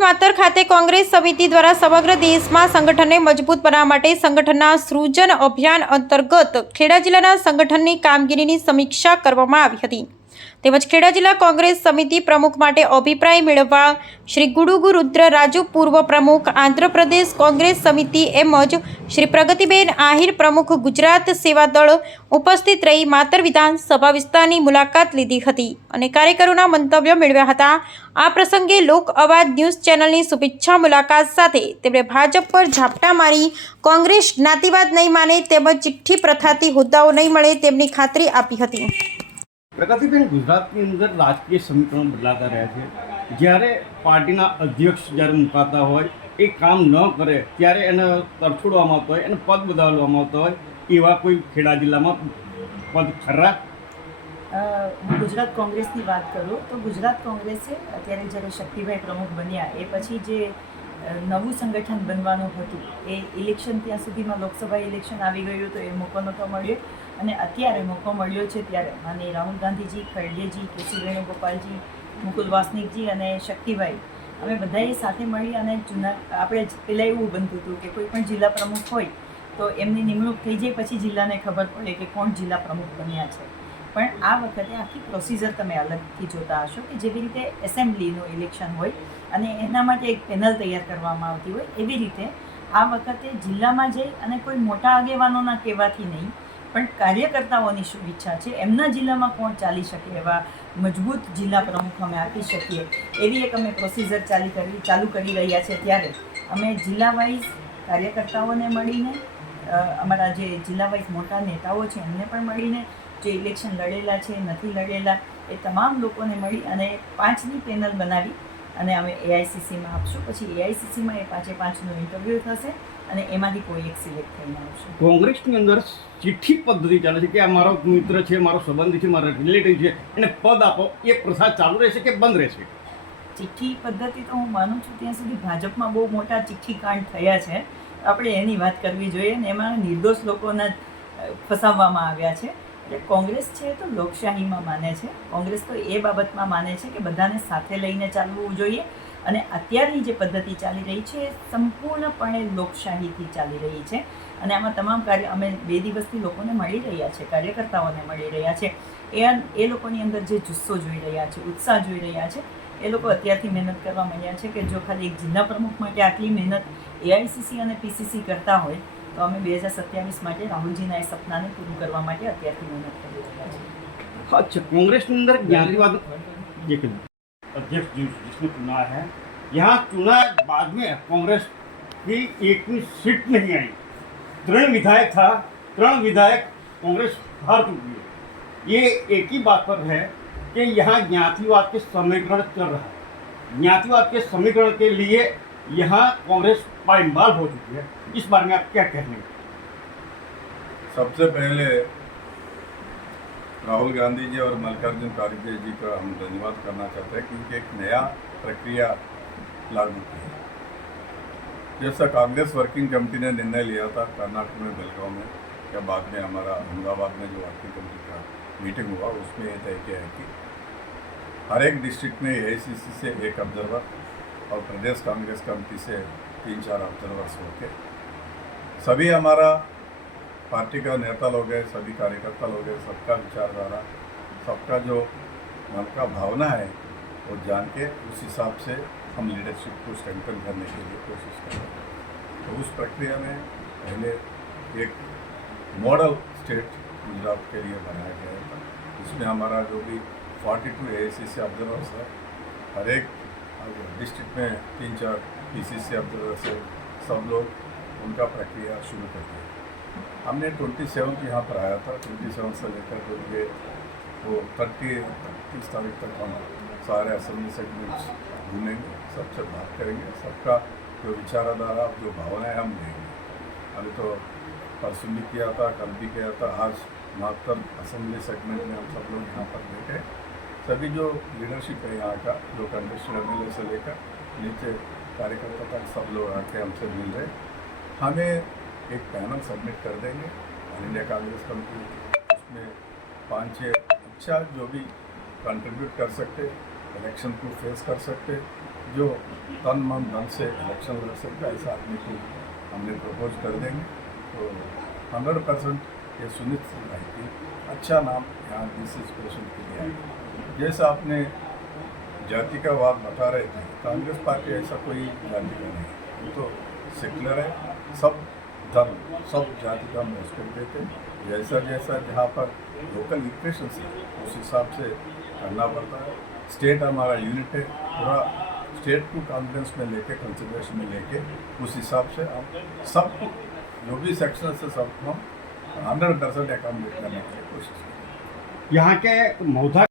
માતર ખાતે કોંગ્રેસ સમિતિ દ્વારા સમગ્ર દેશમાં સંગઠનને મજબૂત બનાવવા માટે સંગઠનના સૃજન અભિયાન અંતર્ગત ખેડા જિલ્લાના સંગઠનની કામગીરીની સમીક્ષા કરવામાં આવી હતી. તેમજ ખેડા જિલ્લા કોંગ્રેસ સમિતિ પ્રમુખ માટે અભિપ્રાય મેળવવા શ્રી ગુડુગુ રુદ્ર રાજુ પૂર્વ પ્રમુખ, આંધ્રપ્રદેશ કોંગ્રેસ સમિતિ એમજ શ્રી પ્રગતિબેન આહિર પ્રમુખ, ગુજરાત સેવા દળ ઉપસ્થિત રહી માતર વિધાનસભા વિસ્તારની મુલાકાત લીધી હતી અને કાર્યકરોના મંતવ્યો મેળવ્યા હતા. આ પ્રસંગે લોક અવાજ ન્યૂઝ ચેનલની શુભેચ્છા મુલાકાત સાથે તેમણે ભાજપ પર ઝાપટા મારી કોંગ્રેસ જ્ઞાતિવાદ નહીં માને તેમજ ચિઠ્ઠી પ્રથાથી હોદ્દાઓ નહીં મળે તેમની ખાતરી આપી હતી. પ્રગતિબેન ગુજરાતની અંદર રાજકીય સમીકરણ બદલાતા રહ્યા છે. જ્યારે પાર્ટીના અધ્યક્ષ જ્યારે મુકાતા હોય, એ કામ ન કરે, ત્યારે એને તરછોડવામાં આવતો હોય, એને પદ બદલવામાં આવતો હોય, એવા કોઈ ખેડા જિલ્લામાં પદ ખરા? ગુજરાત કોંગ્રેસની વાત કરું, તો ગુજરાત કોંગ્રેસે અત્યારે જ્યારે શક્તિભાઈ પ્રમુખ બન્યા, એ પછી જે નવું સંગઠન બનવાનું હતું. એ ઇલેક્શન ત્યાં સુધીમાં લોકસભા ઇલેક્શન આવી ગયું તો એ મોકો નહોતો મળ્યો. અને અત્યારે મોકો મળ્યો છે ત્યારે માની રાહુલ ગાંધીજી, ખરડેજી કેસી વેણુગોપાલજી મુકુલ વાસનિકજી અને શક્તિભાઈ. અમે બધાએ સાથે મળી અને જૂના, આપણે પહેલાં એવું બનતું હતું કે કોઈ પણ જિલ્લા પ્રમુખ હોય તો એમની નિમણૂક થઈ જાય પછી જિલ્લાને ખબર પડે કે કોણ જિલ્લા પ્રમુખ બન્યા છે. પણ આ વખતે આખી પ્રોસિજર તમે અલગથી જોતા હશો કે જેવી રીતે એસેમ્બલીનું ઇલેક્શન હોય અને એના માટે એક પેનલ તૈયાર કરવામાં આવતી હોય, એવી રીતે આ વખતે જિલ્લામાં જઈ અને કોઈ મોટા આગેવાનોના કહેવાથી નહીં, પણ કાર્યકર્તાઓની શું ઈચ્છા છે, એમના જિલ્લામાં કોણ ચાલી શકે, એવા મજબૂત જિલ્લા પ્રમુખ અમે આપી શકીએ. એવી એક અમે પ્રોસિજર ચાલી કરી, ચાલુ કરી રહ્યા છે ત્યારે અમે જિલ્લા વાઇઝ કાર્યકર્તાઓને મળીને અમારા જે જિલ્લા વાઇઝ મોટા નેતાઓ છે એમને પણ મળીને જે ઇલેક્શન લડેલા છે નથી લડેલા એ તમામ લોકોને મળી અને પાંચની પેનલ બનાવી અને અમે એઆઈસીસીમાં આપશું. પછી એઆઈસીસીમાં એ પાંચે પાંચનો ઇન્ટરવ્યૂ થશે અને એમાંથી કોઈ એક સિલેક્ટ થઈને આવશે. કોંગ્રેસની અંદર ચિઠ્ઠી પદ્ધતિ ચાલે છે કે આ મારો મિત્ર છે મારો સંબંધી છે મારો રિલેટિવ છે એને પદ આપો એ પ્રસાદ ચાલુ રહેશે કે બંધ રહેશે? ચિઠ્ઠી પદ્ધતિ તો હું માનું છું ત્યાં સુધી ભાજપમાં બહુ મોટા ચિઠ્ઠી કાંડ થયા છે. આપણે એની વાત કરવી જોઈએ ને એમાં નિર્દોષ લોકોના ફસાવવામાં આવ્યા છે. એટલે કોંગ્રેસ છે તો લોકશાહીમાં માને છે. કોંગ્રેસ તો એ બાબતમાં માને છે કે બધાને સાથે લઈને ચાલવું જોઈએ અને અત્યારની જે પદ્ધતિ ચાલી રહી છે એ સંપૂર્ણપણે લોકશાહીથી ચાલી રહી છે. અને આમાં તમામ કાર્ય અમે બે દિવસથી લોકોને મળી રહ્યા છે, કાર્યકર્તાઓને મળી રહ્યા છે. એ એ લોકોની અંદર જે જુસ્સો જોઈ રહ્યા છે, ઉત્સાહ જોઈ રહ્યા છે, એ લોકો અત્યારથી મહેનત કરવા માંડ્યા છે કે જો ખાલી એક જિલ્લા પ્રમુખ માટે આટલી મહેનત એઆઈસીસી અને પીસીસી કરતા હોય તો અમે બે હજાર સત્યાવીસ માટે રાહુલજીના એ સપનાને પૂરું કરવા માટે અત્યારથી મહેનત કરી રહ્યા છીએ अच्छा कांग्रेस के अंदर ज्ञातिवाद एक अध्यक्ष जिस- जिसने चुना है यहाँ चुना बाद में कांग्रेस की एक भी सीट नहीं आई त्रण विधायक था त्रण विधायक कांग्रेस हार चुकी है ये एक ही बात पर है कि यहाँ ज्ञातिवाद के समीकरण चल रहा है ज्ञातिवाद के समीकरण के लिए यहाँ कांग्रेस पायमाल हो चुकी है। इस बारे में आप क्या कहेंगे सबसे पहले राहुल गांधी जी और मल्लिकार्जुन खड़गे जी का हम धन्यवाद करना चाहते हैं क्योंकि एक नया प्रक्रिया लागू की है। जैसा कांग्रेस वर्किंग कमेटी ने निर्णय लिया था, कर्नाटक में, बेलगांव में, या बाद में हमारा अहमदाबाद में जो वर्किंग कमेटी का मीटिंग हुआ, उसमें यह तय किया है कि हर एक डिस्ट्रिक्ट में ए से एक ऑब्जर्वर और प्रदेश कांग्रेस कमेटी से तीन चार ऑब्जर्वर्स होके। सभी हमारा पार्टी का नेता लोग हैं, सभी कार्यकर्ता लोग हैं, सबका विचारधारा, सबका जो मन का भावना है, वो जान के उस हिसाब से हम लीडरशिप को स्ट्रेंथन करने के लिए कोशिश कर रहे हैं। तो उस प्रक्रिया में पहले एक मॉडल स्टेट गुजरात के लिए बनाया गया था। इसमें हमारा जो भी 42 टू ए से ऑब्जर्वर्स है, हर एक डिस्ट्रिक्ट में तीन चार पी सी सी ऑब्जर्वर्स है सब लोग उनका प्रक्रिया शुरू कर दिया। हमने ट्वेंटी सेवन यहाँ पर आया था ट्वेंटी सेवन से लेकर जो ये वो थर्टी तीस तारीख तक हम सारे असेंबली सेगमेंट्स घूमेंगे, सबसे बात करेंगे, सबका जो विचारधारा, जो भावनाएँ हम लेंगे। अभी तो परसों भी किया था, कल भी किया था, आज मात्र असेंबली सेगमेंट में हम सब लोग यहाँ पर बैठे। सभी जो लीडरशिप है यहाँ का, जो कंटेस्टेड एम से लेकर, नीचे कार्यकर्ता तक सब लोग आके हमसे मिल रहे हमें एक पैनल सबमिट कर देंगे। ऑल इंडिया कांग्रेस कमेटी उसमें पाँच छः अच्छा जो भी कंट्रीब्यूट कर सकते इलेक्शन को फेस कर सकते, जो तन मन धन से इलेक्शन लड़ सकता, ऐसा आदमी को हमने प्रपोज कर देंगे। तो हंड्रेड परसेंट ये सुनिश्चित है कि अच्छा नाम यहाँ परसेंट के लिए आएगा जैसा आपने जाति का वाद बता रहे थे, कांग्रेस पार्टी ऐसा कोई जाति का नहीं। वो तो सेकुलर है, सब धर्म, सब जाति का हम रेस्पेक्ट देते जैसा जैसा जहाँ पर लोकल इक्वेशन है, उस हिसाब से करना पड़ता है। स्टेट हमारा यूनिट है, पूरा स्टेट को कॉन्फिडेंस में लेके कंसिडरेशन में लेके, उस हिसाब से हम सबको जो भी सेक्शन से सबको हम हंड्रेड परसेंट अकोमोडेट करने की कोशिश करें यहाँ के मौधा